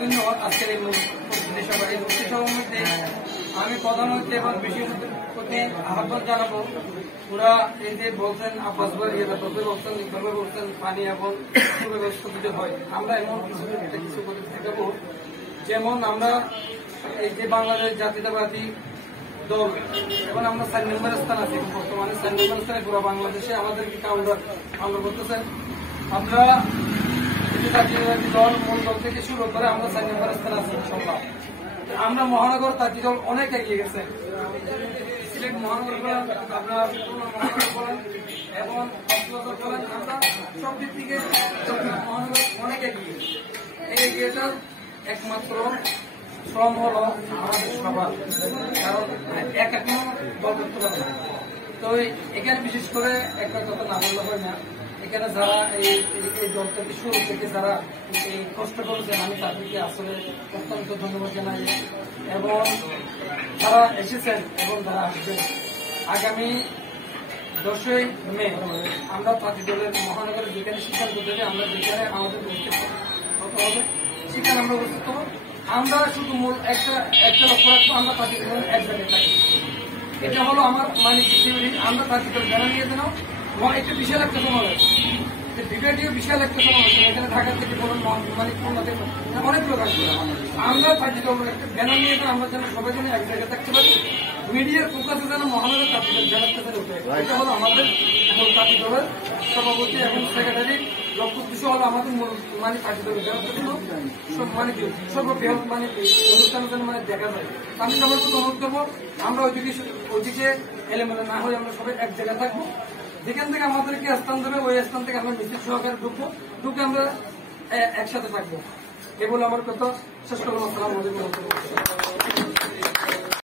বিভিন্ন আজকের এই মুক্তি সভার মধ্যে আমি প্রধানমন্ত্রী এবং বিশেষ প্রতি আহ্বান জানাবো। ওরা এই যে বলছেন আব্বাস বলছেন ইকবাল বলছেন পানি এবং সুব্যবস্থা যদি হয়, আমরা এমন কিছু করে দেখাবো। যেমন আমরা এই যে বাংলাদেশ জাতীয়তাবাদী দল এবং আমরা 4 নম্বর স্থান আছি, বর্তমানে 4 নম্বর স্থানে পুরো বাংলাদেশে আমাদেরকে কাউন্টার করতেছেন। আমরা জাতীয়তাবাদী দল মূল দল থেকে শুরু করে আমরা 4 নম্বর স্থানে আছি ইনশাআল্লাহ। আমরা মহানগর জাতীয় দল অনেক এগিয়ে গেছে, সিলেট মহানগর বলেন, আপনার মহানগর বলেন এবং বলেন, আমরা সব দিক থেকে মহানগর অনেক এগিয়ে। এই এগিয়েটার একমাত্র শ্রম হলো আমাদের সবার, কারণ এক এখনো দল করতে পারে না। তো এখানে বিশেষ করে একটা কথা না বললে হয় না, এখানে যারা এই দলটাকে শুরু থেকে যারা এই কষ্ট করেছেন আমি তাদেরকে আসলে অত্যন্ত ধন্যবাদ জানাই এবং যারা এসেছেন এবং যারা আসবেন। আগামী 10ই মে আমরা পার্টি দলের মহানগরের যেখানে সিদ্ধান্ত দেবে, আমরা যেখানে আমাদের উপস্থিত হতে হবে সেখানে আমরা উপস্থিত হব। আমরা শুধু মূল একটা লক্ষ্য রাখবো, আমরা পার্টি দলের এক জায়গায় থাকি। এটা হলো আমার মানে আমরা পার্টি দল জানা নিয়ে যেন একটা বিশাল একটা সমাবেশ, বিভাগীয় বিশাল একটা সমাবেশ, এখানে ঢাকা থেকে বলুন মানে অনেক লোক আসবে। আমরা পার্টি দল একটা ব্যানার নিয়ে আমরা যেন সবাই যেন এক জায়গায় থাকতে পারি। মিডিয়ার ফোকাসে যেন মহানগর পার্টি দল ব্যানারটা যেন উঠে, এটা হলো আমাদের পার্টি দলের সভাপতি এবং সেক্রেটারি লক্ষ্য উদ্দেশ্য হলো আমাদের মানে পার্টি দলের ব্যানারটা যেন মানে কি সর্ববৃহৎ মানে অনুষ্ঠান যেন মানে দেখা যায়। আমি সবার প্রতি অনুরোধ করবো, আমরা ওইদিকে এলোমেলো না হয়ে আমরা সবাই এক জায়গায় থাকবো। যেখান থেকে আমাদেরকে স্থান দেবে ওই স্থান থেকে আমরা মিছিল সহকারে ঢুকে আমরা একসাথে থাকবো। এগুলো আমার কথা শেষ করলাম। আসসালামু আলাইকুম।